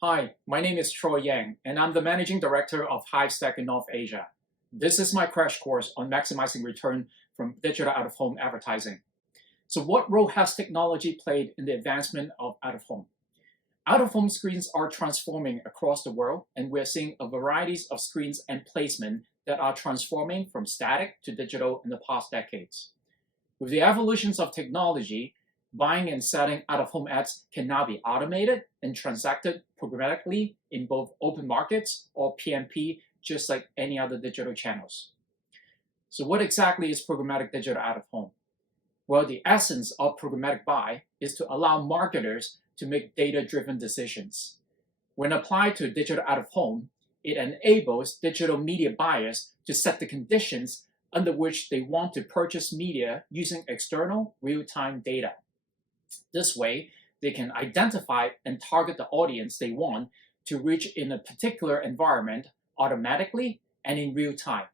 Hi, my name is Troy Yang, and I'm the Managing Director of Hivestack in North Asia. This is my crash course on maximizing return from digital out-of-home advertising. So what role has technology played in the advancement of out-of-home? Out-of-home screens are transforming across the world, and we're seeing a variety of screens and placement that are transforming from static to digital in the past decades. With the evolutions of technology, buying and selling out-of-home ads can now be automated and transacted programmatically in both open markets or PMP, just like any other digital channels. So what exactly is programmatic digital out-of-home? Well, the essence of programmatic buy is to allow marketers to make data-driven decisions. When applied to digital out-of-home, it enables digital media buyers to set the conditions under which they want to purchase media using external real-time data. This way, they can identify and target the audience they want to reach in a particular environment automatically and in real time.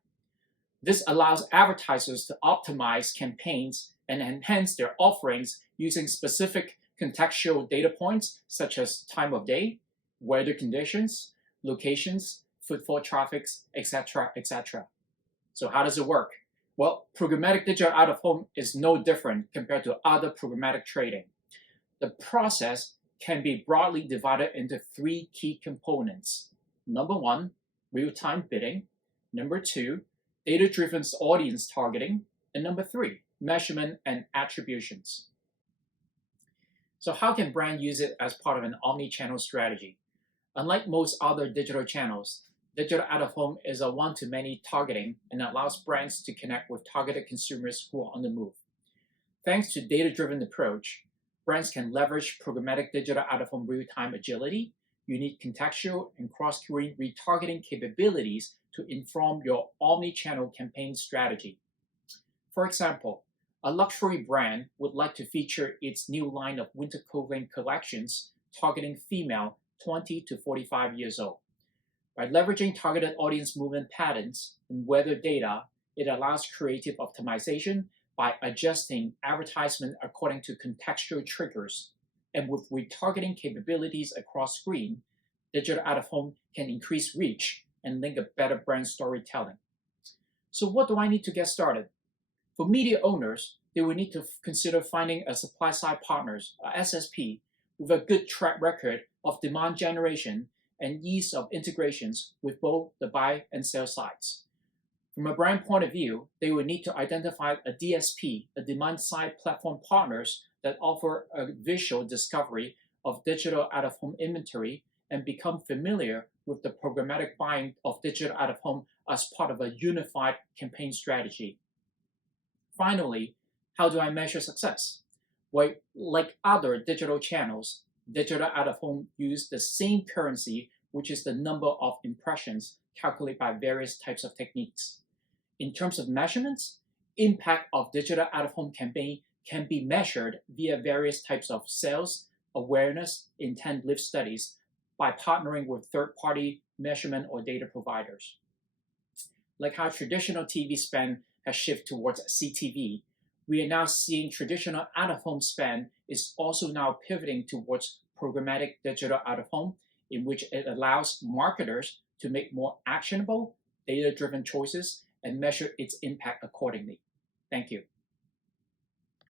This allows advertisers to optimize campaigns and enhance their offerings using specific contextual data points such as time of day, weather conditions, locations, footfall traffic, etc., etc. So how does it work? Well, programmatic digital out-of-home is no different compared to other programmatic trading. The process can be broadly divided into three key components. Number one, real-time bidding. Number two, data-driven audience targeting. And number three, measurement and attributions. So how can brands use it as part of an omni-channel strategy? Unlike most other digital channels, digital out-of-home is a one-to-many targeting and allows brands to connect with targeted consumers who are on the move. Thanks to data-driven approach, brands can leverage programmatic digital out-of-home real-time agility, unique contextual, and cross-screen retargeting capabilities to inform your omni-channel campaign strategy. For example, a luxury brand would like to feature its new line of winter clothing collections targeting female 20 to 45 years old. By leveraging targeted audience movement patterns and weather data, it allows creative optimization by adjusting advertisement according to contextual triggers. And with retargeting capabilities across screen, digital out-of-home can increase reach and link a better brand storytelling. So what do I need to get started? For media owners, they will need to consider finding a supply-side partners, a SSP, with a good track record of demand generation and ease of integrations with both the buy and sell sides. From a brand point of view, they will need to identify a DSP, a demand-side platform partners that offer a visual discovery of digital out-of-home inventory and become familiar with the programmatic buying of digital out-of-home as part of a unified campaign strategy. Finally, how do I measure success? Well, like other digital channels, digital out-of-home use the same currency, which is the number of impressions calculated by various types of techniques. In terms of measurements, impact of digital out-of-home campaign can be measured via various types of sales, awareness, intent lift studies by partnering with third-party measurement or data providers. Like how traditional TV spend has shifted towards CTV, we are now seeing traditional out-of-home spend is also now pivoting towards programmatic digital out-of-home, in which it allows marketers to make more actionable, data-driven choices and measure its impact accordingly. Thank you.